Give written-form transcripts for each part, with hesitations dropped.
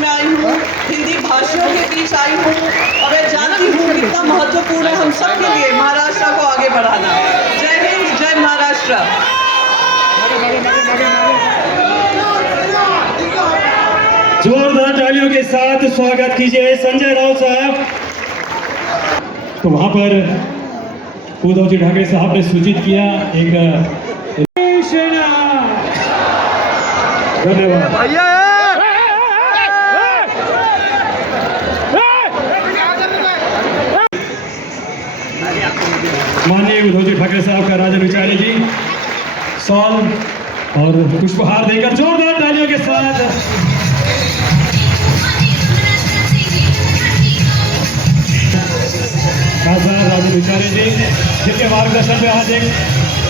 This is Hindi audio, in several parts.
में आई हूँ, हिंदी भाषियों के बीच आई हूँ और मैं जानती हूँ कितना महत्वपूर्ण है हम सब के लिए महाराष्ट्र को आगे बढ़ाना। जय हिंद, जय महाराष्ट्र। जोरदार तालियों के साथ स्वागत कीजिए संजय राउत साहब। तो वहां पर उद्धव जी ठाकरे साहब ने सूचित किया एक धन्यवाद। माननीय उद्धव जी ठाकरे साहब का राजन विचारी जी सॉल और पुष्पहार देकर जोरदार तालियों के साथ राजन विचारी जी, जिनके मार्गदर्शन में आज एक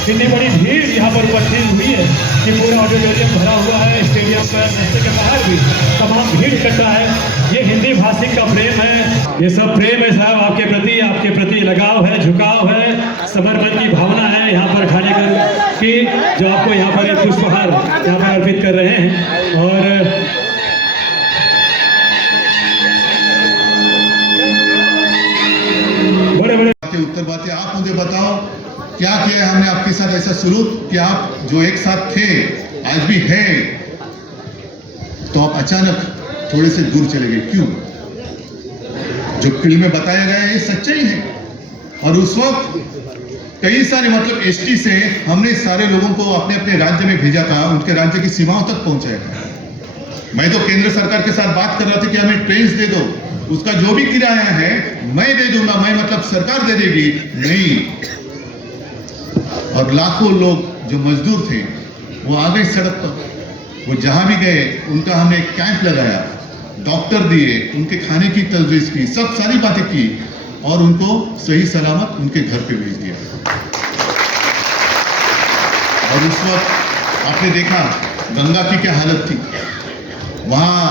इतनी बड़ी भीड़ यहाँ पर उपस्थित हुई है कि पूरा ऑडिटोरियम भरा हुआ है। स्टेडियम पर रास्ते के बाहर भी तमाम भीड़ इकट्ठा है। ये हिंदी भाषी का प्रेम है, ये सब प्रेम है साहब आपके प्रति लगाव है, झुकाव है, समर्पण की भावना है यहाँ पर ठाणे कर की, जो आपको यहाँ पर एक पुष्पहार यहाँ पर अर्पित कर रहे हैं। और उत्तर बातें आप मुझे बताओ, क्या किया है हमने आपके साथ ऐसा सलूक कि आप जो एक साथ थे आज भी है, तो आप अचानक थोड़े से दूर चले गए, क्यों? जो फिल्म में बताया गया है ये सच्चाई है। और उस वक्त कई सारे मतलब एसटी से हमने सारे लोगों को अपने अपने राज्य में भेजा था, उनके राज्य की सीमाओं तक पहुंचाया था। मैं तो केंद्र सरकार के साथ बात कर रहा था कि हमें ट्रेन दे दो, उसका जो भी किराया है मैं दे दूंगा, मैं मतलब सरकार दे देगी, नहीं। और लाखों लोग जो मजदूर थे वो आ गए सड़क पर, वो जहां भी गए उनका हमने एक कैंप लगाया, डॉक्टर दिए, उनके खाने की तजवीज की, सब सारी बातें की और उनको सही सलामत उनके घर पे भेज दिया। और उस वक्त आपने देखा गंगा की क्या हालत थी, वहां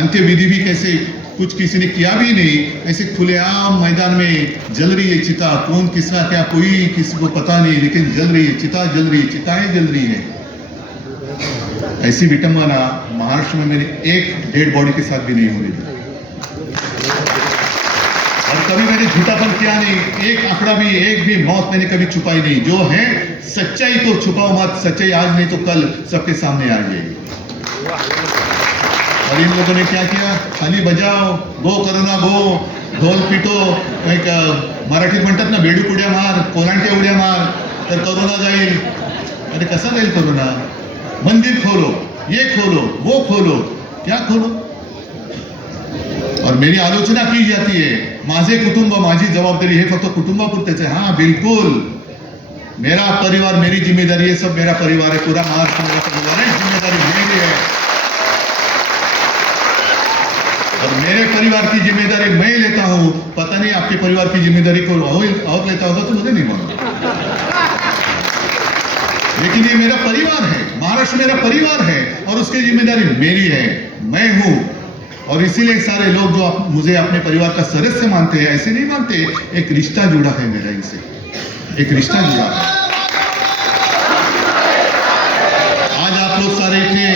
अंत्य विधि भी कैसे कुछ किसी ने किया भी नहीं, ऐसे खुलेआम मैदान में जल रही है चिता, कौन किसका क्या कोई किसी को पता नहीं, लेकिन जल रही है चिता, जल रही है चिताएं जल रही है। ऐसी विटंबना महाराष्ट्र में मैंने एक डेड बॉडी के साथ भी नहीं होने दी। और कभी मैंने झूठापन किया नहीं, एक आंकड़ा भी, एक भी मौत मैंने कभी छुपाई नहीं। जो है सच्चाई को छुपाओ मत, सच्चाई आज नहीं तो कल सबके सामने आ जाएगी। और इन लोगों ने क्या किया, खाली बजाओ, गो करोना गो, ढोल पिटो, एक मराठीत म्हणतात ना बेडूक उड्या मार, कोलांट्या उड्या मार, तर करोना जाईल। अरे कसा जाईल करोना? मंदिर खोलो, ये खोलो, वो खोलो, क्या खोलो? और मेरी आलोचना की जाती है, माझे कुटुंब माझी जबाबदारी, हे फक्त कुटुंबापुरतेच आहे। हाँ बिल्कुल, मेरा परिवार मेरी जिम्मेदारी है, सब मेरा परिवार है, पूरा महाराष्ट्र मेरा परिवार है, जिम्मेदारी मेरी है। और मेरे परिवार की जिम्मेदारी मैं लेता हूं, पता नहीं आपके परिवार की जिम्मेदारी को और लेता होगा तो मुझे नहीं मालूम, लेकिन ये मेरा परिवार है, महाराष्ट्र मेरा परिवार है और उसकी जिम्मेदारी मेरी है, मैं हूं। और इसीलिए सारे लोग जो मुझे अपने परिवार का सदस्य मानते हैं, ऐसे नहीं मानते, एक रिश्ता जुड़ा है मेरा इनसे, एक रिश्ता जुड़ा है। आज आप लोग सारे इतने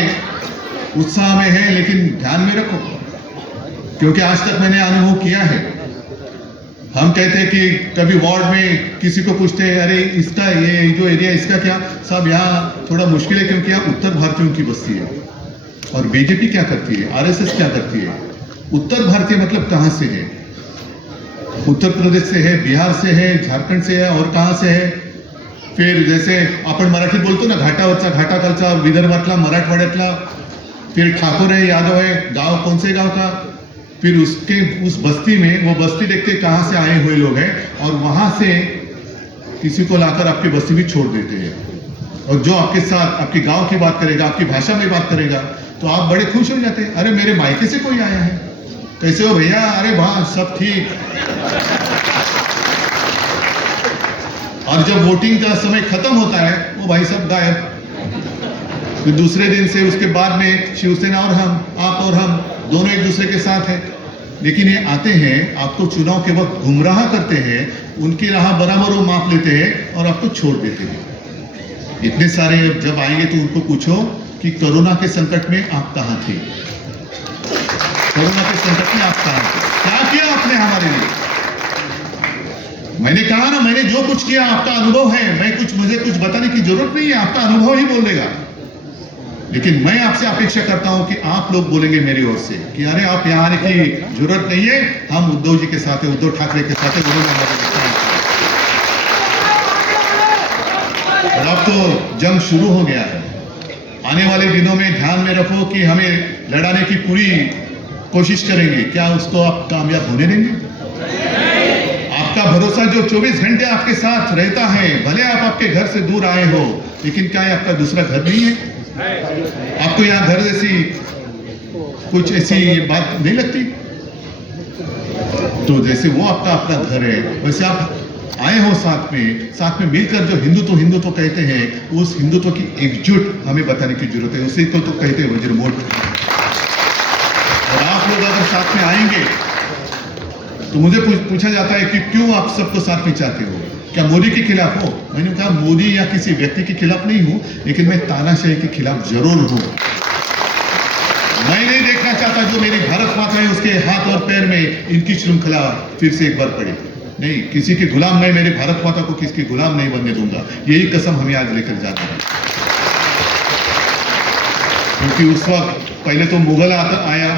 उत्साह में हैं, लेकिन ध्यान में रखो, क्योंकि आज तक मैंने अनुभव किया है, हम कहते हैं कि कभी वार्ड में किसी को पूछते हैं, अरे इसका ये जो एरिया इसका क्या, साहब यहाँ थोड़ा मुश्किल है क्योंकि यहाँ उत्तर भारतीयों की बस्ती है। और बीजेपी क्या करती है, आरएसएस क्या करती है? उत्तर भारतीय मतलब कहाँ से है? उत्तर प्रदेश से है, बिहार से है, झारखंड से है, और कहाँ से है? फिर जैसे आपण मराठीत बोलतो ना, घाटावरचा, घाटाखालचा, विदर्भातला, मराठवाड्यातला, फिर ठाकुर है, यादव है, गांव कौन से गांव का, फिर उसके उस बस्ती में वो बस्ती देखते कहां से आए हुए लोग हैं और वहां से किसी को लाकर आपकी बस्ती भी छोड़ देते हैं। और जो आपके साथ आपके गांव की बात करेगा, आपकी भाषा में बात करेगा, तो आप बड़े खुश हो जाते हैं, अरे मेरे मायके से कोई आया है, कैसे हो भैया, अरे वाह सब ठीक। और जब वोटिंग का समय खत्म होता है वो भाई सब गायब। फिर दूसरे दिन से उसके बाद में शिवसेना और हम, आप और हम दोनों एक दूसरे के साथ हैं। लेकिन ये आते हैं, आपको चुनाव के वक्त गुमराह करते हैं, उनकी राह बराबर वो माप लेते हैं और आपको छोड़ देते हैं। इतने सारे जब आएंगे तो उनको पूछो कि कोरोना के संकट में आप कहाँ थे, कोरोना के संकट में आप काम किया, क्या किया आपने हमारे लिए? मैंने कहा ना, मैंने जो कुछ किया आपका अनुभव है, मुझे कुछ बताने की जरूरत नहीं है, आपका अनुभव ही बोल देगा। लेकिन मैं आपसे अपेक्षा करता हूं कि आप लोग बोलेंगे मेरी ओर से कि अरे आप यहाँ आने की जरूरत नहीं है, हम उद्धव जी के साथ है, उद्धव ठाकरे के साथ है, उन्होंने हमारे लिए काम किया। और अब तो जंग शुरू हो गया है। आने वाले दिनों में ध्यान में रखो कि हमें लड़ाने की पूरी कोशिश करेंगे। क्या उसको आप कामयाब होने देंगे? आपका भरोसा जो 24 घंटे आपके साथ रहता है, भले आप आपके घर से दूर आए हो, लेकिन क्या ये आपका दूसरा घर नहीं है? आपको यहाँ घर जैसी कुछ ऐसी बात नहीं लगती? तो जैसे वो आपका अपना घर है, वैसे आप आए हो साथ में मिलकर जो हिंदुत्व कहते हैं, उस हिंदुत्व की एकजुट हमें बताने की जरूरत है। उसी को तो कहते हैं वज्रमोट। और आप लोग अगर साथ में आएंगे तो मुझे पूछा जाता है कि क्यों आप सबको साथ में चाहते हो? क्या मोदी के खिलाफ हो? मैंने कहा मोदी या किसी व्यक्ति के खिलाफ नहीं हूं, लेकिन मैं तानाशाही के खिलाफ जरूर हूं। मैं नहीं देखना चाहता जो मेरी भारत माता है उसके हाथ और पैर में इनकी श्रृंखला फिर से एक बार पड़े। नहीं, किसी के गुलाम मैं मेरे भारत माता को किसी के गुलाम नहीं बनने दूंगा। यही कसम हमें आज लेकर जाना है। क्योंकि उस वक्त पहले तो मुगल आया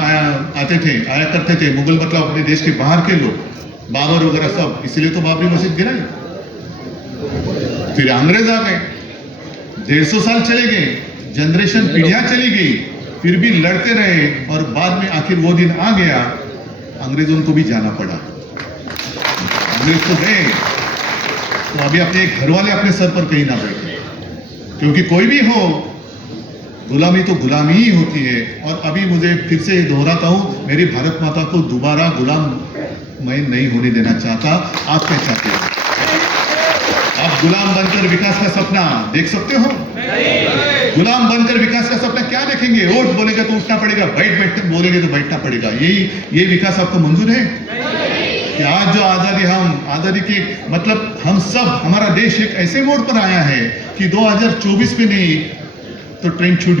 करते थे। मुगल मतलब अपने देश के बाहर के लोग, बाबर वगैरह सब, इसलिए तो बाबरी मस्जिद गिराई। फिर अंग्रेज आ गए, 150 साल चले गए, जनरेशन पीढ़ियां चली गई, फिर भी लड़ते रहे, और बाद में आखिर वो दिन आ गया, अंग्रेजों को भी जाना पड़ा। अंग्रेज तो गए, तो अभी अपने घर वाले अपने सर पर कहीं ना बैठे, क्योंकि कोई भी हो, गुलामी तो गुलामी ही होती है। और अभी मुझे फिर से दोहराता हूं, मेरी भारत माता को दोबारा गुलाम मैं नहीं होने देना चाहता। आप क्या चाहते हो? आप गुलाम बनकर विकास का सपना देख सकते हो? गुलाम बनकर विकास का सपना क्या देखेंगे? वोट बोलेगा तो उठना पड़ेगा, बैठ बोलेंगे तो बैठना पड़ेगा। ये विकास आपको मंजूर है? कि आज जो आजादी के मतलब हम सब, हमारा देश एक ऐसे मोड़ पर आया है कि 2024 में नहीं तो ट्रेन छूट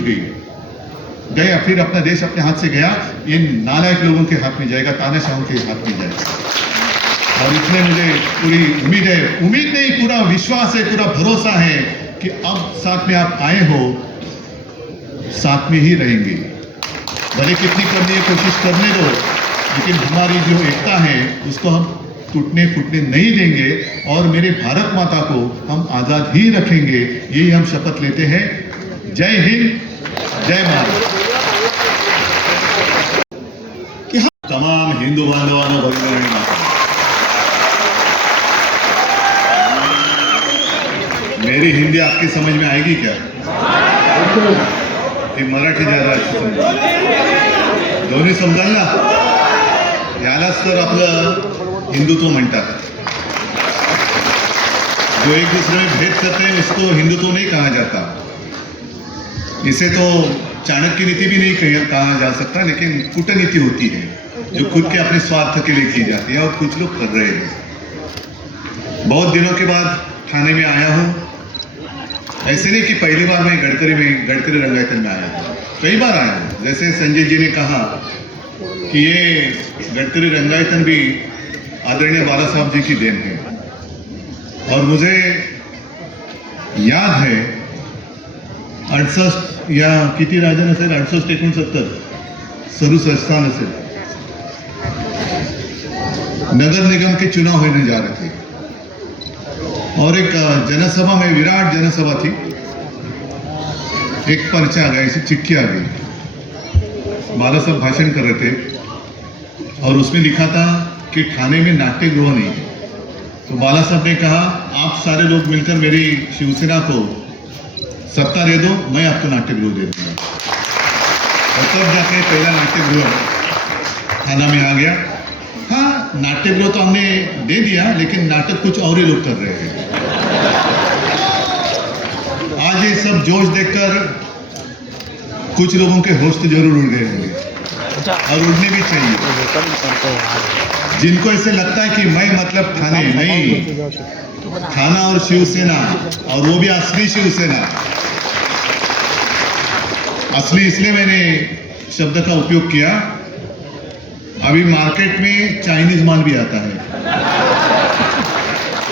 गया, फिर अपना देश अपने हाथ से गया, इन नालायक लोगों के हाथ में जाएगा, तानाशाहों के हाथ में जाएगा। और इसमें मुझे पूरी उम्मीद नहीं, पूरा विश्वास है, पूरा भरोसा है कि अब साथ में आप आए हो, साथ में ही रहेंगे। भले कितनी करने की कोशिश करने दो, लेकिन हमारी जो एकता है उसको हम टूटने फूटने नहीं देंगे, और मेरे भारत माता को हम आजाद ही रखेंगे। यही हम शपथ लेते हैं। जय हिंद, जय भारत। तमाम हिंदू बांधवानों, भगिनींनो, मेरी हिंदी आपकी समझ में आएगी क्या? कि मराठी ज्यादा अच्छी समजेल? दोन्ही समजाल ना? यालाच तर आपलं हिंदुत्व म्हणतात। जो एक दूसरे में भेद करते हैं उसको हिंदुत्व नहीं कहा जाता। इसे तो चाणक्य नीति भी नहीं कहा जा सकता, लेकिन कूटनीति होती है जो खुद के अपने स्वार्थ के लिए की जाती है, और कुछ लोग कर रहे हैं। बहुत दिनों के बाद ठाणे में आया हूँ। ऐसे नहीं कि पहली बार मैं गडकरी रंगायतन में आया हूँ, कई बार आया हूँ। जैसे संजय जी ने कहा कि ये गडकरी रंगायतन भी आदरणीय बाला साहब जी की देन है, और मुझे याद है 68 या किती राजन असेल, 68-69 सरु असेल, नगर निगम के चुनाव होने जा रहे थे, और एक जनसभा में, विराट जनसभा थी, एक पर्चा आ गया, ऐसी चिट्ठी आ गई। बाला साहब भाषण कर रहे थे, और उसमें लिखा था कि ठाणे में नाट्यगृह नहीं है। तो बाला साहब ने कहा, आप सारे लोग मिलकर मेरी शिवसेना को सत्ता दे दो, मैं आपको नाट्यगृह दे दूंगा। और तब जाके पहला नाट्यगृह थाना में आ गया। हाँ, नाट्यगृह तो हमने दे दिया, लेकिन नाटक कुछ और ही लोग कर रहे हैं। आज ये सब जोश देखकर कुछ लोगों के होश तो जरूर उड़ गए होंगे, और उड़ने भी चाहिए। जिनको ऐसे लगता है कि मैं मतलब थाने नहीं, थाना और शिवसेना, और वो भी असली शिवसेना। असली इसलिए मैंने शब्द का उपयोग किया अभी मार्केट में चाइनीज माल भी आता है।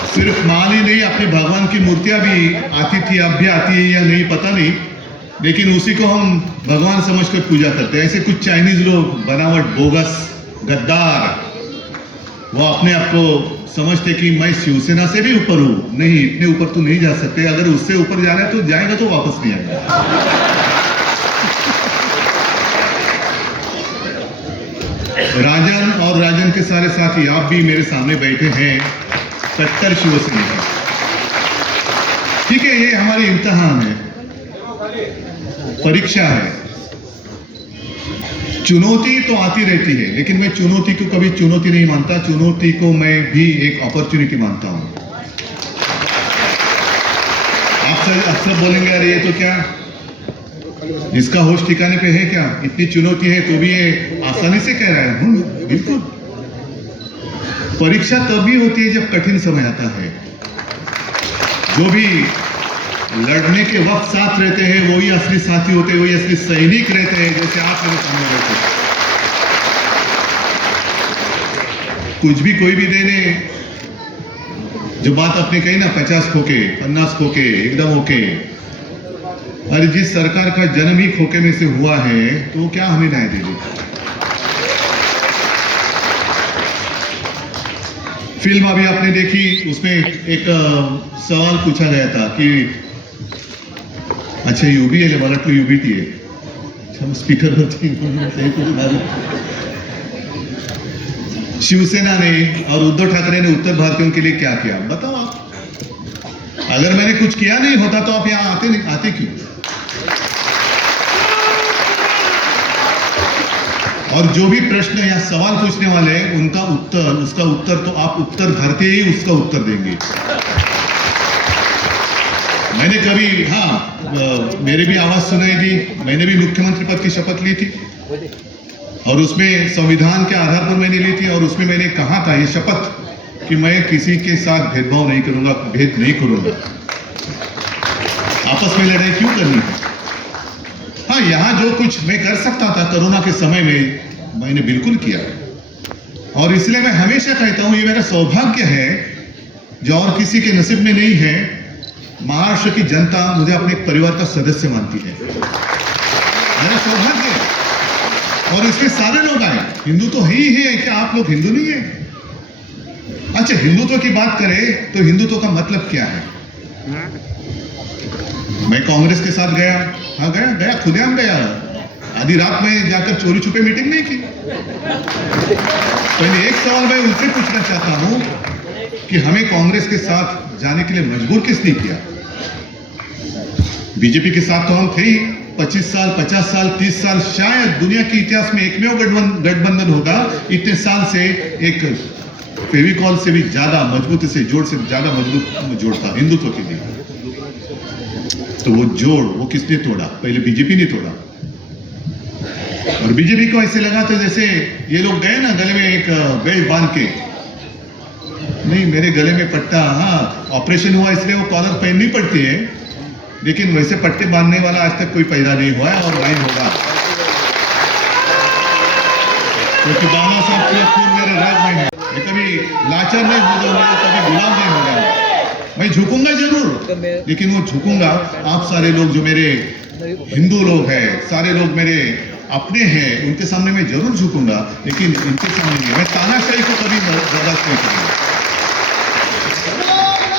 सिर्फ माल ही नहीं, अपने भगवान की मूर्तियां भी आती थी, अब भी आती है या नहीं पता नहीं, लेकिन उसी को हम भगवान समझकर पूजा करते हैं। ऐसे कुछ चाइनीज लोग बनावट, बोगस, गद्दार, वो अपने आप को समझते कि मैं शिवसेना से भी ऊपर हूं। नहीं, इतने ऊपर तो नहीं जा सकते। अगर उससे ऊपर जाना है तो जाएगा तो वापस नहीं आएगा। राजन और राजन के सारे साथी, आप भी मेरे सामने बैठे हैं, कट्टर शिवसेना। ठीक है, ये हमारी इम्तिहान है, परीक्षा है। चुनौती तो आती रहती है, लेकिन मैं चुनौती को कभी चुनौती नहीं मानता। चुनौती को मैं भी एक अपॉर्चुनिटी मानता हूं। आप अक्सर बोलेंगे, अरे ये तो क्या, इसका होश ठिकाने पे है क्या, इतनी चुनौती है तो भी ये आसानी से कह रहा है। बिल्कुल, परीक्षा तभी होती है जब कठिन समय आता है। जो भी लड़ने के वक्त साथ रहते हैं वही असली साथी होते हैं, वही असली सैनिक रहते हैं, जैसे आप मेरे सामने रहते हैं। कुछ भी कोई भी देने, जो बात आपने कही ना, 50 खोके, 50 खोके, एकदम ओके। अरे जिस सरकार का जन्म ही खोके में से हुआ है तो क्या हमें न्याय दे देगी? फिल्म अभी आपने देखी, उसमें एक सवाल पूछा गया था कि अच्छा यूबी है मराठी यूबीटी है, अच्छा स्पीकर होती शिवसेना ने और उद्धव ठाकरे ने उत्तर भारतीयों के लिए क्या किया, बताओ आप। अगर मैंने कुछ किया नहीं होता तो आप यहां आते क्यों? और जो भी प्रश्न या सवाल पूछने वाले हैं उनका उत्तर, उसका उत्तर तो आप उत्तर भारतीय ही उसका उत्तर देंगे। मैंने कभी, मेरे भी आवाज सुनाई दी, मैंने भी मुख्यमंत्री पद की शपथ ली थी और उसमें संविधान के आधार पर मैंने ली थी और उसमें मैंने कहा था ये शपथ कि मैं किसी के साथ भेदभाव नहीं करूंगा, भेद नहीं करूंगा। आपस में लड़ाई क्यों करनी है? हाँ, यहां जो कुछ मैं कर सकता था कोरोना के समय में मैंने बिल्कुल किया, और इसलिए मैं हमेशा कहता हूं ये मेरा सौभाग्य है जो और किसी के नसीब में नहीं है। महाराष्ट्र की जनता मुझे अपने परिवार का सदस्य मानती है, मेरा सौभाग्य है। और इसमें सारे लोग आए, हिंदू तो ही है, क्या आप लोग हिंदू नहीं है? अच्छा, हिंदुत्व की बात करें तो हिंदुत्व का मतलब क्या है? मैं कांग्रेस के साथ गया, हाँ गया, खुलेआम गया। आधी रात में जाकर चोरी छुपे मीटिंग नहीं की। पहले एक सवाल मैं उनसे पूछना चाहता हूं कि हमें कांग्रेस के साथ जाने के लिए मजबूर किसने किया? बीजेपी के साथ तो हम थे ही 25 साल, 50 साल, 30 साल, शायद दुनिया के इतिहास में एकमेव गठबंधन होगा इतने साल से एक फेविकॉल से भी ज्यादा मजबूत, से जोड़ से ज्यादा मजबूत जोड़ था हिंदुत्व के लिए। तो वो जोड़ वो किसने तोड़ा? पहले बीजेपी ने तोड़ा। और बीजेपी को ऐसे लगा था जैसे ये लोग गए ना गले में एक बेल्ट बांध के, नहीं मेरे गले में पट्टा, हाँ ऑपरेशन हुआ इसलिए वो कॉलर पहननी पड़ती है, लेकिन वैसे पट्टे बांधने वाला आज तक कोई पैदा नहीं हुआ है और नहीं होगा, क्योंकि बाबा साहब के खून मेरे रग में है। मैं कभी लाचार नहीं हो जाऊंगा, कभी गुलाम नहीं हो जाऊंगा। मैं झुकूंगा जरूर, लेकिन वो झुकूंगा आप सारे लोग जो मेरे हिंदू लोग हैं, सारे लोग मेरे अपने हैं, उनके सामने मैं जरूर झुकूंगा, लेकिन इनके सामने नहीं। मैं तानाशाही को कभी बर्दाश्त नहीं करूंगा।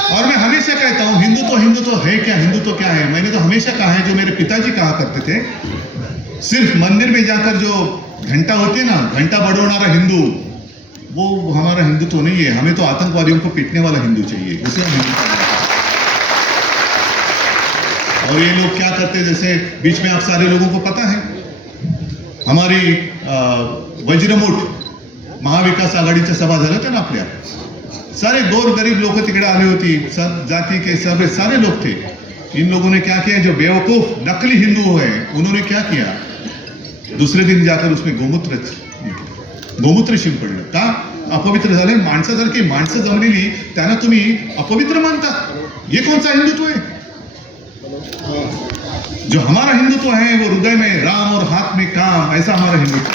और मैं हमेशा कहता हूं हिंदू तो है क्या, हिंदू तो क्या है? मैंने तो हमेशा कहा है, जो मेरे पिताजी कहा करते थे, सिर्फ मंदिर में जाकर जो घंटा होती है ना, घंटा बड़ोनारा हिंदू, वो हमारा हिंदू तो नहीं है। हमें तो आतंकवादियों को पीटने वाला हिंदू चाहिए, उसे हम हिंदू कहते हैं। और ये लोग क्या करते, जैसे बीच में आप सारे लोगों को पता है, हमारी वज्रमुठ महाविकास आघाडीच्या सभा झाल्या होत्या ना आपल्या, सारे गोर गरीब लोग तिकडे आले होती, सब जाति के सब सारे लोग थे। इन लोगों ने क्या किया, जो बेवकूफ नकली हिंदू है उन्होंने क्या किया, दुसरे दिन जाकर उसमें गोमूत्र शिंपडलं। का? अपवित्र झाले, माणसासारखी माणसं जमलेली त्यांना तुम्ही अपवित्र मानतात? ये कौन सा हिंदुत्व है? जो हमारा हिंदुत्व है वो हृदय में राम और हाथ में काम, ऐसा हमारा हिंदुत्व।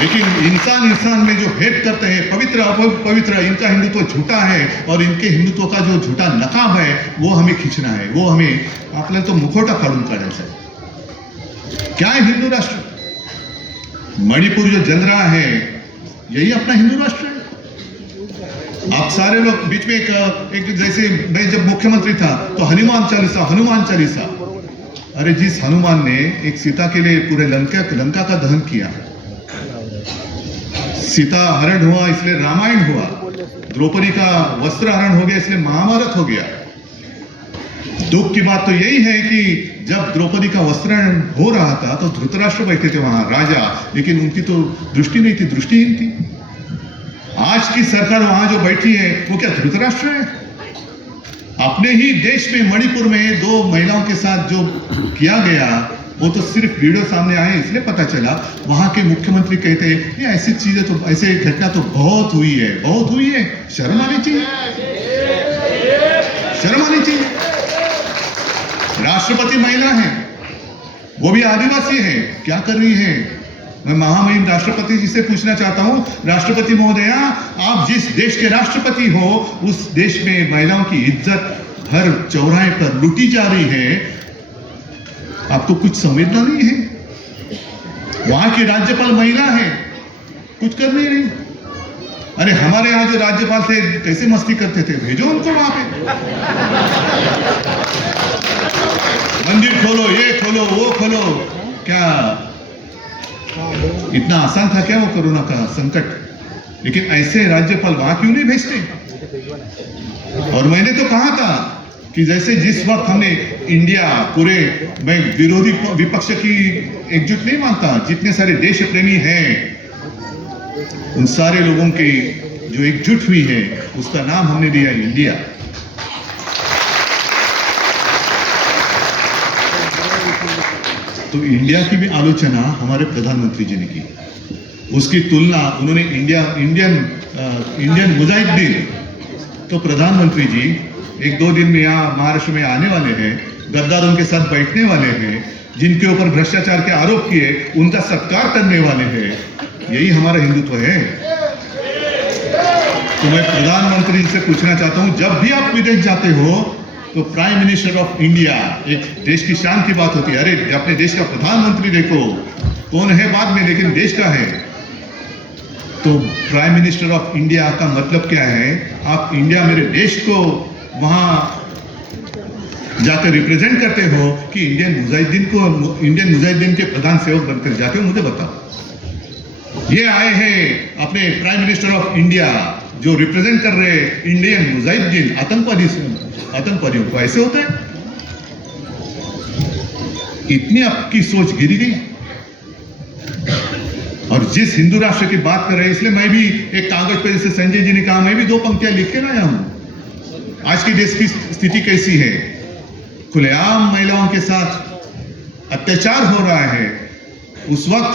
लेकिन इंसान इंसान में जो भेद करते हैं, पवित्र अपवित्र, इनका हिंदुत्व झूठा है और इनके हिंदुत्व का जो झूठा नकाब है वो हमें खींचना है, वो हमें आपल्याला तो मुखोटा फाड़ून काढायचा है। क्या है हिंदू राष्ट्र? मणिपुर जो जल रहा है यही अपना हिंदू राष्ट्र है। आप सारे लोग बीच में एक जैसे मैं जब मुख्यमंत्री था तो हनुमान चालीसा, अरे जिस हनुमान ने एक सीता के लिए पूरे लंका का दहन किया, सीता हरण हुआ इसलिए रामायण हुआ, द्रौपदी का वस्त्र हरण हो गया इसलिए महाभारत हो गया। दुख की बात तो यही है कि जब द्रौपदी का वस्त्र हरण हो रहा था तो धृतराष्ट्र बैठे थे वहां राजा, लेकिन उनकी तो दृष्टि नहीं थी, दृष्टिहीन थी। आज की सरकार वहां जो बैठी है वो क्या धृतराष्ट्र है? अपने ही देश में मणिपुर में 2 महिलाओं के साथ जो किया गया वो तो सिर्फ वीडियो सामने आए इसलिए पता चला। वहां के मुख्यमंत्री कहते हैं ये ऐसी चीजें तो, ऐसे घटना तो बहुत हुई है, शर्म आनी चाहिए, शर्म आनी चाहिए। राष्ट्रपति महिला है, वो भी आदिवासी है, क्या कर रही है? मैं महामहिम राष्ट्रपति जी से पूछना चाहता हूं, राष्ट्रपति महोदया, आप जिस देश के राष्ट्रपति हो उस देश में महिलाओं की इज्जत हर चौराहे पर लूटी जा रही है, आपको कुछ समझना नहीं है? वहां की राज्यपाल महिला है, कुछ कर नहीं। अरे हमारे यहां जो राज्यपाल थे कैसे मस्ती करते थे, भेजो उनको वहां पे। मंदिर खोलो, ये खोलो, वो खोलो, क्या इतना आसान था क्या वो कोरोना का संकट? लेकिन ऐसे राज्यपाल वहां क्यों नहीं भेजते? और मैंने तो कहा था कि जैसे जिस वक्त हमने इंडिया पूरे, मैं विरोधी विपक्ष की एकजुट नहीं मानता, जितने सारे देश प्रेमी हैं उन सारे लोगों की जो एकजुट हुई है उसका नाम हमने दिया इंडिया। तो इंडिया की भी आलोचना हमारे प्रधानमंत्री जी ने की, उसकी तुलना उन्होंने इंडियन मुजाहिदीन, तो प्रधानमंत्री जी 1-2 दिन में यहाँ महाराष्ट्र में आने वाले हैं, गद्दारों के साथ बैठने वाले हैं, जिनके ऊपर भ्रष्टाचार के आरोप किए उनका सत्कार करने वाले हैं। यही हमारा हिंदुत्व है। तो मैं प्रधानमंत्री से पूछना चाहता हूं, जब भी आप विदेश जाते हो तो प्राइम मिनिस्टर ऑफ इंडिया, एक देश की शान की बात होती है। अरे अपने देश का प्रधानमंत्री देखो, कौन है बाद में, लेकिन देश का है। तो प्राइम मिनिस्टर ऑफ इंडिया का मतलब क्या है? आप इंडिया, मेरे देश को वहां जाकर रिप्रेजेंट करते हो कि इंडियन मुजाहिदीन के प्रधान सेवक बनकर जाते हो? मुझे बताओ। ये आए हैं अपने प्राइम मिनिस्टर ऑफ इंडिया जो रिप्रेजेंट कर रहे इंडियन मुजाहिदीन, आतंकवादियों को। ऐसे होता है? इतनी आपकी सोच गिरी गई। और जिस हिंदू राष्ट्र की बात कर रहे हैं, इसलिए मैं भी एक कागज पर, जैसे संजय जी ने कहा, मैं भी 2 पंक्तियां लिख के लाया हूं। आज के देश की स्थिति कैसी है? खुलेआम महिलाओं के साथ अत्याचार हो रहा है। उस वक्त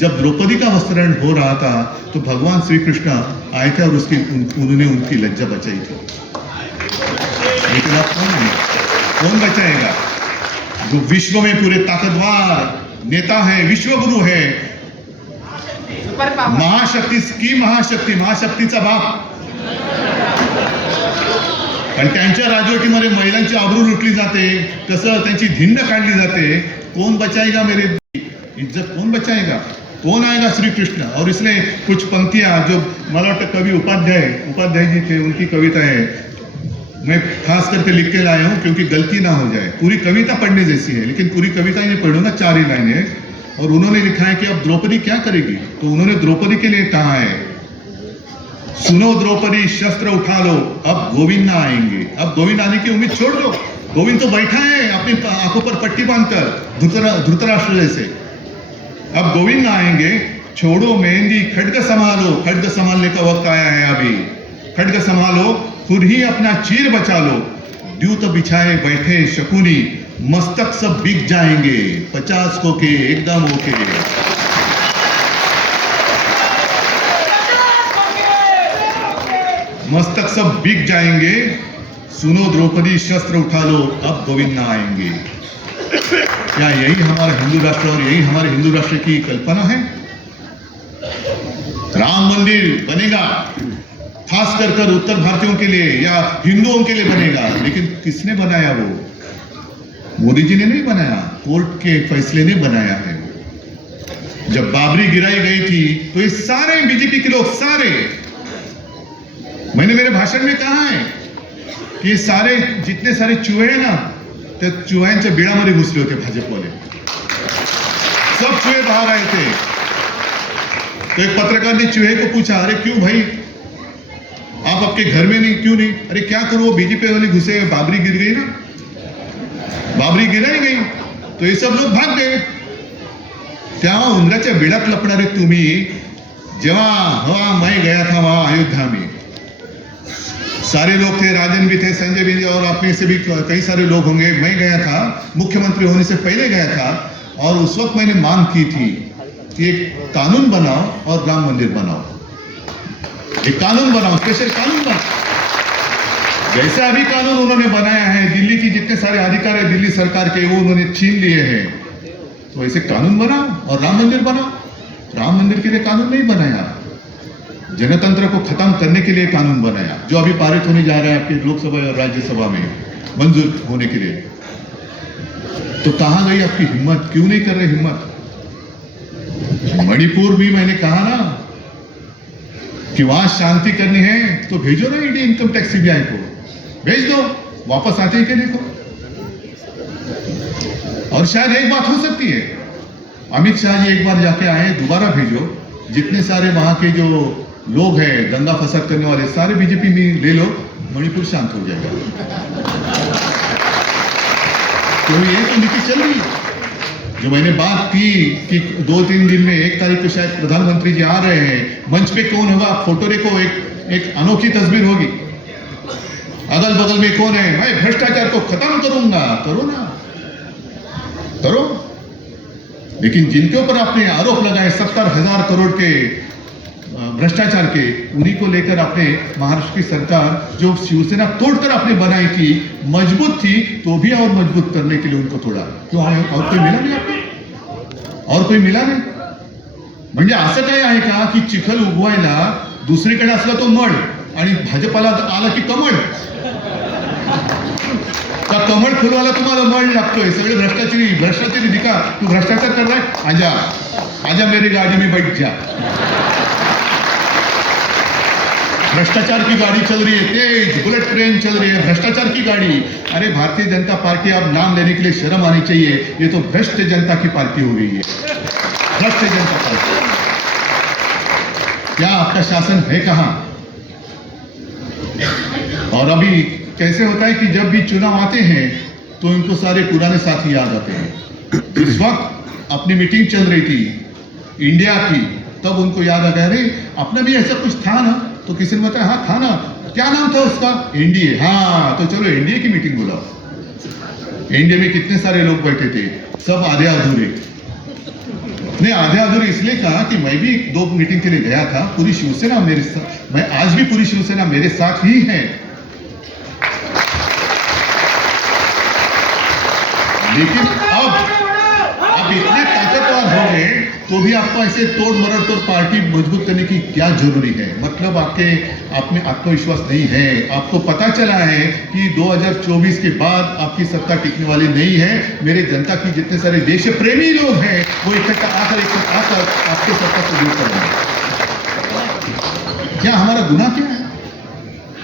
जब द्रौपदी का वस्त्रण हो रहा था तो भगवान श्री कृष्ण आए थे और उन्होंने उनकी लज्जा बचाई थी। लेकिन अब कौन बचाएगा? जो विश्व में पूरे ताकतवर नेता है, विश्वगुरु है, महाशक्तीचा बाप, आणि त्यांच्या राजवटीमध्ये महिलांची आबरू लुटली जाते, कसं त्यांची धिंड काढली जाते। कौन बचाएगा मेरे इज्जत? कौन बचाएगा? कौन आएगा? श्री कृष्ण। और इसलिए कुछ पंक्तियां जो मला वाटतं कवि उपाध्याय जी थे, उनकी कविता है, मैं खास करके लिख के लाया हूं क्योंकि गलती ना हो जाए। पूरी कविता पढ़ने जैसी है, लेकिन पूरी कविता ही नहीं पढ़ूंगा, 4 ही लाइनें। और उन्होंने लिखा है कि अब द्रौपदी क्या करेगी? तो उन्होंने द्रौपदी के लिए कहा है, सुनो द्रौपदी शस्त्र उठा लो, अब गोविंद ना आएंगे। अब गोविंद आने की उम्मीद छोड़ दो। गोविंद तो बैठा है अपनी आंखों पर पट्टी बांधकर, धृतराष्ट्र जैसे। अब गोविंद ना आएंगे, छोड़ो मेहंदी, खड्ग संभालो। खड्ग संभालने का वक्त आया है अभी। खड्ग संभालो, खुद ही अपना चीर बचा लो। द्यूत बिछाए बैठे शकुनी, मस्तक सब बिक जाएंगे, 50 को के एकदम ओके। मस्तक सब बिक जाएंगे, सुनो द्रौपदी शस्त्र उठा लो, अब गोविंद ना आएंगे। क्या यही हमारा हिंदू राष्ट्र और यही हमारे हिंदू राष्ट्र की कल्पना है? राम मंदिर बनेगा, खास कर उत्तर भारतीयों के लिए या हिंदुओं के लिए बनेगा, लेकिन किसने बनाया? वो मोदी जी ने नहीं बनाया, कोर्ट के फैसले ने बनाया है। जब बाबरी गिराई गई थी तो ये सारे बीजेपी के लोग, सारे, मैंने मेरे भाषण में कहा है कि ये सारे जितने सारे चूहे हैं ना, ते चुह्यांच्या बिळामध्ये घुसले होते भाजपवाले, सब चूहे बाहर आए थे। तो एक पत्रकार ने चूहे को पूछा, अरे क्यों भाई आप आपके घर में नहीं, क्यों नहीं? अरे क्या करो, वो बीजेपी वाले घुसे, बाबरी गिर गई ना, बाबरी गिराई गई तो ये सब लोग भाग गए। त्या उंदराच्या बिळात लपणारे तुम्ही, जेव्हा मैं गया था वहां अयोध्या में, सारे लोग थे, राजन भी थे, संजय भी, और अपने से भी कई सारे लोग होंगे। मैं गया था, मुख्यमंत्री होने से पहले गया था, और उस वक्त मैंने मांग की थी कि एक कानून बनाओ और राम मंदिर बनाओ, एक कानून बनाओ, स्पेशल कानून बनाओ। जैसे अभी कानून उन्होंने बनाया है, दिल्ली की जितने सारे अधिकार है दिल्ली सरकार के, वो उन्होंने छीन लिए हैं, तो ऐसे कानून बनाओ और राम मंदिर बनाओ। राम मंदिर के लिए कानून नहीं बनाया, जनतंत्र को खत्म करने के लिए कानून बनाया, जो अभी पारित होने जा रहा है आपके लोकसभा और राज्यसभा में मंजूर होने के लिए। तो कहां गई आपकी हिम्मत? क्यों नहीं कर रहे हिम्मत? मणिपुर भी मैंने कहा ना कि वहां शांति करनी है तो भेजो ना इंडियन इनकम टैक्स सीबीआई को, भेज दो, वापस आते ही के देखो। और शायद एक बात हो सकती है, अमित शाह जी एक बार जाके आए, दोबारा भेजो, जितने सारे वहां के जो लोग हैं दंगा फसाद करने वाले, सारे बीजेपी में ले लो, मणिपुर शांत हो जाएगा। तो ये तो नीति चल रही है। जो मैंने बात की कि 2-3 दिन में 1 तारीख को शायद प्रधानमंत्री जी आ रहे हैं, मंच पे कौन होगा, फोटो देखो, एक अनोखी तस्वीर होगी, अगल बगल में कौन है, मैं भ्रष्टाचार को खत्म करूंगा, करो ना, करो। लेकिन जिनके ऊपर आपने आरोप लगाए 70,000 करोड़ के भ्रष्टाचार के, उन्हीं को लेकर आपने महाराष्ट्र की सरकार जो शिवसेना तोड़कर आपने बनाई थी, मजबूत थी, तो भी और मजबूत करने के लिए उनको तोड़ा। क्यों? और कोई मिला नहीं आपको? और कोई मिला नाही? म्हणजे असं काय आहे का की चिखल उगवायला दुसरीकडे असला तो मळ आणि भाजपाला आला की कमळ, का कमळ फुलवायला तुम्हाला मळ लागतोय? सगळे भ्रष्टाचारी दिखा, तू भ्रष्टाचार कर रहा है, आजा आजा मेरी गाड़ी में बैठ जा। भ्रष्टाचार की गाड़ी चल रही है, तेज बुलेट ट्रेन चल रही है, भ्रष्टाचार की गाड़ी। अरे भारतीय जनता पार्टी, अब नाम लेने के लिए शर्म आनी चाहिए, ये तो भ्रष्ट जनता की पार्टी हो गई है, भ्रष्ट जनता पार्टी। क्या आपका शासन है कहां? और अभी कैसे होता है कि जब भी चुनाव आते हैं तो इनको सारे पुराने साथी याद आते हैं। जिस वक्त अपनी मीटिंग चल रही थी इंडिया की, तब उनको याद आ गया, अरे अपना भी ऐसा कुछ था ना, तो किसी ने बताया, हाँ था ना, क्या नाम था उसका? एनडीए। हाँ, तो चलो एनडीए की मीटिंग बुलाओ। एनडीए में कितने सारे लोग बैठे थे, सब आधे अधूरे। नहीं, आधे अधूरे इसलिए कहा कि मैं भी 2 मीटिंग के लिए गया था, पूरी शिवसेना मेरे साथ, मैं आज भी पूरी शिवसेना मेरे साथ ही है। लेकिन अब इतने ताकतवर हो गए तो भी आपको ऐसे तोड़ मरोड़ कर पार्टी मजबूत करने की क्या जरूरी है? मतलब आप में आत्मविश्वास नहीं है। आपको पता चला है कि 2024 के बाद आपकी सत्ता टिकने वाली नहीं है। मेरे जनता की जितने सारे देश प्रेमी लोग हैं वो इकट्ठा आकर आपके सत्ता को दूर करेंगे। क्या हमारा गुनाह क्या है?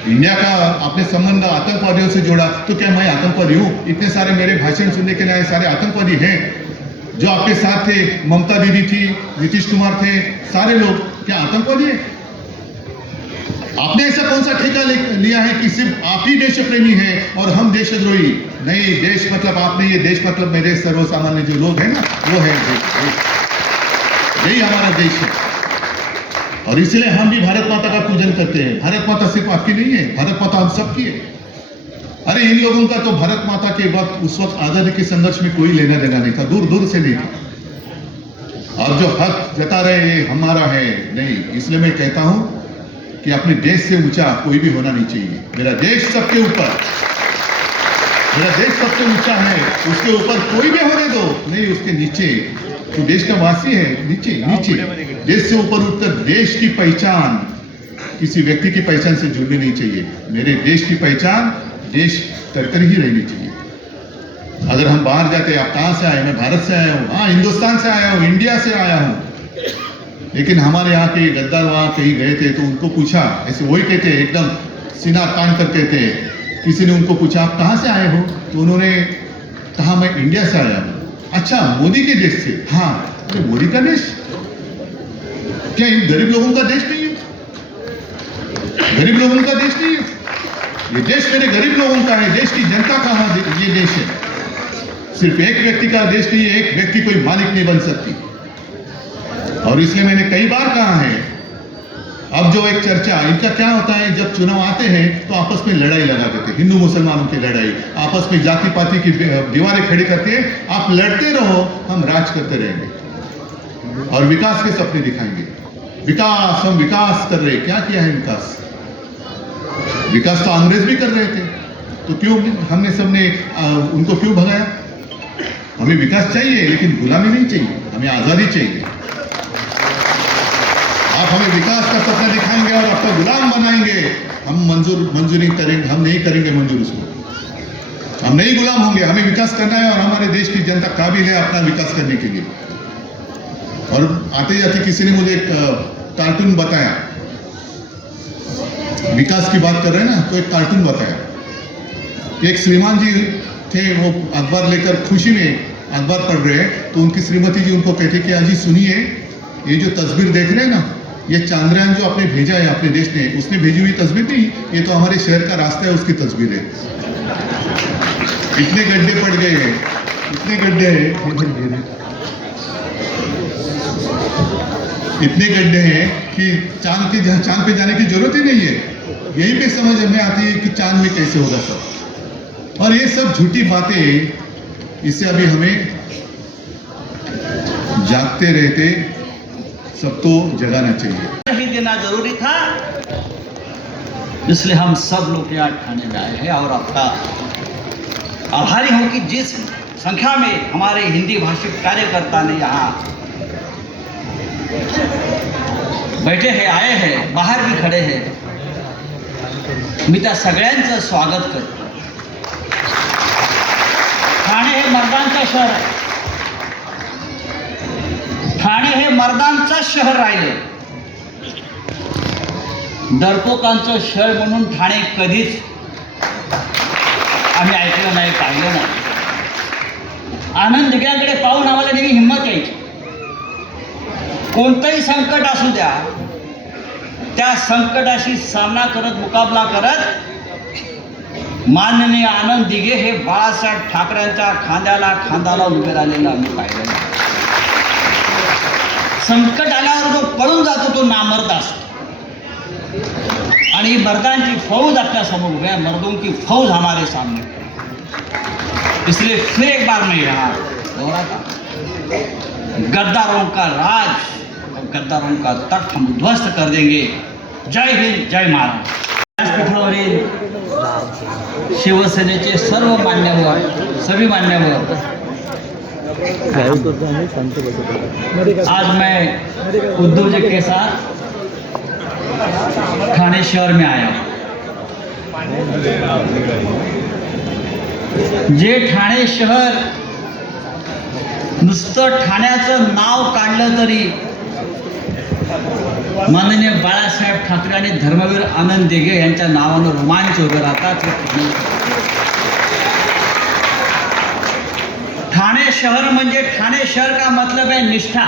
इंडिया का आपने संबंध आतंकवादियों से जोड़ा, तो क्या मैं आतंकवादी हूं? इतने सारे मेरे भाषण सुनने के लिए सारे आतंकवादी हैं जो आपके साथ थे, ममता दीदी थी, नीतीश कुमार थे, सारे लोग क्या आतंकवादी हैं? आपने ऐसा कौन सा ठेका लिया है कि सिर्फ आप ही देश प्रेमी हैं और हम देशद्रोही? नहीं, देश मतलब आप नहीं है, देश मतलब मेरे सर्वसामान्य जो लोग हैं ना, वो है देश। यही हमारा देश है और इसलिए हम भी भारत माता का पूजन करते हैं। भारत माता सिर्फ आपकी नहीं है, भारत माता हम सबकी है। अरे इन लोगों का तो भारत माता के वक्त, उस वक्त आजादी के संघर्ष में कोई लेना देना नहीं था, दूर दूर से नहीं था। और जो हक जता रहे ये हमारा है, नहीं। इसलिए मैं कहता हूं कि अपने देश से ऊंचा कोई भी होना नहीं चाहिए। मेरा देश सबके ऊपर, मेरा देश सबसे ऊंचा है, उसके ऊपर कोई भी होने दो नहीं, उसके नीचे तो देश का वासी है, नीचे नीचे देश से ऊपर उठकर देश की पहचान किसी व्यक्ति की पहचान से जुड़नी नहीं चाहिए। मेरे देश की पहचान देश कर ही रहनी चाहिए। अगर हम बाहर जाते हैं, आप कहाँ से आए? मैं भारत से आया हूँ, हाँ हिंदुस्तान से आया हूँ, इंडिया से आया हूँ। लेकिन हमारे यहाँ के गद्दार वहाँ कहीं गए थे तो उनको पूछा, ऐसे वही कहते एकदम सीना तान कर कहते, किसी ने उनको पूछा आप कहाँ से आए हो? तो उन्होंने कहा मैं इंडिया से आया हूँ। अच्छा, मोदी के देश से? हाँ। अरे मोदी का देश? क्या इन गरीब लोगों का देश नहीं है? गरीब लोगों का देश नहीं है? ये देश मेरे गरीब लोगों का है, देश की जनता का ये देश है। सिर्फ एक व्यक्ति का देश नहीं है, एक व्यक्ति कोई मालिक नहीं बन सकती। और इसलिए मैंने कई बार कहा है, अब जो एक चर्चा इनका क्या होता है, जब चुनाव आते हैं तो आपस में लड़ाई लगा देते हैं, हिंदू मुसलमानों की लड़ाई, आपस में जाति पाति की दीवारें खड़ी करते हैं। आप लड़ते रहो, हम राज करते रहेंगे और विकास के सपने दिखाएंगे। विकास, हम विकास कर रहे, क्या किया है विकास? विकास तो अंग्रेज भी कर रहे थे, तो क्यों हमने सबने उनको क्यों भगाया? हमें विकास चाहिए लेकिन गुलामी नहीं चाहिए, हमें आजादी चाहिए। आप हमें विकास का सपना दिखाएंगे और आपका गुलाम बनाएंगे, हम मंजूर नहीं करेंगे, हम नहीं करेंगे मंजूर उसको। हम नहीं गुलाम होंगे, हमें विकास करना है और हमारे देश की जनता काबिल है अपना विकास करने के लिए। और आते जाते किसी ने मुझे एक कार्टून बताया, विकास की बात कर रहे हैं ना, तो एक कार्टून बताया। एक श्रीमान जी थे, वो अखबार लेकर खुशी में अखबार पढ़ रहे हैं, तो उनकी श्रीमती जी उनको कहते कि अजी सुनिए, ये जो तस्वीर देख रहे हैं ना, ये चांद्रयान जो आपने भेजा है अपने देश ने, उसने भेजी हुई तस्वीर नहीं, ये तो हमारे शहर का रास्ता है, उसकी तस्वीर है। इतने गड्ढे पड़ गए हैं, इतने गड्ढे हैं, इतने गड्ढे हैं कि चांद पे जाने की जरूरत ही नहीं है। यहीं पे समझ में आती है कि चांद में कैसे होगा सब। और ये सब झूठी बातें, इससे अभी हमें जागते रहते सबको जगाना चाहिए। ही देना जरूरी था, इसलिए हम सब लोग यहाँ ठाणे में आए हैं। और आपका आभारी हूँ कि जिस संख्या में हमारे हिंदी भाषी कार्यकर्ता ने यहाँ बैठे हैं, आए हैं, बाहर भी खड़े हैं, मी त्या सगळ्यांचं स्वागत करतो। ठाणे हे मर्दांचं शहर आहे, ठाणे हे मर्दांचं शहर राहिलं, डरपोकांचं शहर म्हणून ठाणे कधीच आम्ही ऐकलं नाही, पाहिलं नाही। आनंद दिग्याकडे पाहून आम्हाला नेहमी हिंमत यायची। कोणतंही संकट असू द्या, त्या संकटाशी सामना करत, मुकाबला करत माननीय आनंद दिघे हे बाळासाहेब ठाकरेंच्या खांद्याला खांदा लावून उभे राहिलेलं आम्ही पाहिलं। संकट आल्यावर जो पळून जातो तो नामर्द असतो, आणि मर्दांची फौज अपने समोर उभे है, मर्दों की फौज हमारे सामने। इसलिए फिर एक बार मैं यहाँ दोहराता, गद्दारों का राज और गद्दारों का तख्त हम ध्वस्त कर देंगे। जय हिंद, जय महाराष्ट्र। व्यासपीठावरील शिवसेनेचे सर्व मान्यवर, सभी मान्यवर, आज मैं उद्धव जी के साथ ठाणे शहर में आया। जे ठाणे शहर नुसतं ठाण्याचं नाव काढलं तरी माननीय बाळासाहेब ठाकरे आणि धर्मवीर आनंद दिघे यांच्या नावानं रोमांच उभे राहतात। ठाणे शहर म्हणजे, ठाणे शहर का मतलब है निष्ठा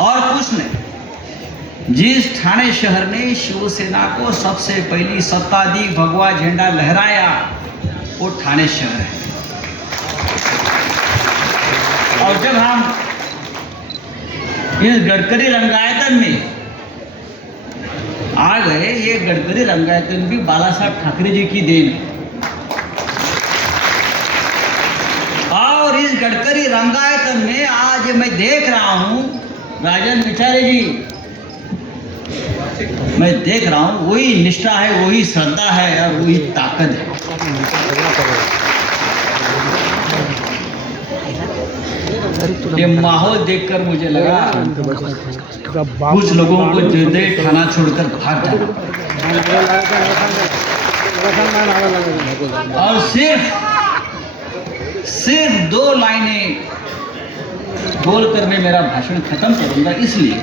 और कुछ नहीं। जिस ठाणे शहर ने शिवसेना को सबसे पहली सत्ता दी, भगवा झंडा लहराया, वो ठाणे शहर है। और जब हम इस गडकरी रंगायतन में आ गए, ये गडकरी रंगायतन भी बाला साहब ठाकरे जी की देन है। और इस गडकरी रंगायतन में आज मैं देख रहा हूं, राजन विचारे जी, मैं देख रहा हूं वही निष्ठा है, वही श्रद्धा है और वही ताकत है। ये माहौल देखकर मुझे लगा कुछ लोगों को जल्दी थाना छोड़कर भाग जाना, और सिर्फ 2 लाइनें बोलकर मैं मेरा भाषण खत्म करूंगा, इसलिए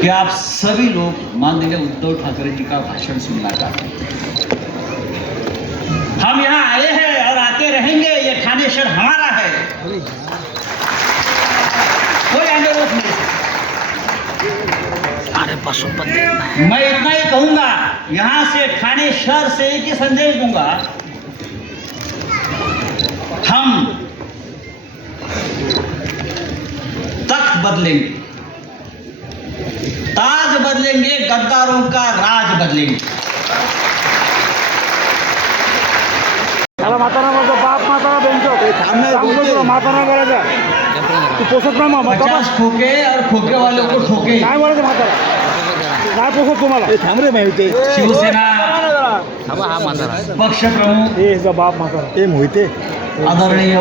कि आप सभी लोग माननीय उद्धव ठाकरे जी का भाषण सुनना चाहते हैं। हम यहाँ आए हैं और आते रहेंगे, ये थानेश्वर हमारा है, कोई आगे रोक नहीं सकता। मैं इतना ही कहूंगा, यहां से थानेश्वर से एक ही संदेश दूंगा, हम तख्त बदलेंगे, ताज बदलेंगे, गद्दारों का राज बदलेंगे। म्हातारा माझा बाप म्हातारा बेंचो म्हातारा बोलायचा तू पोसत नाही मग 50 खोके और खोके वालों को ठोके। काय बोलायचं म्हातारा काय पोसत तुम्हाला थांब रे माहिती शिवसेना पक्ष प्रमुख बाप म्हातारा आदरणीय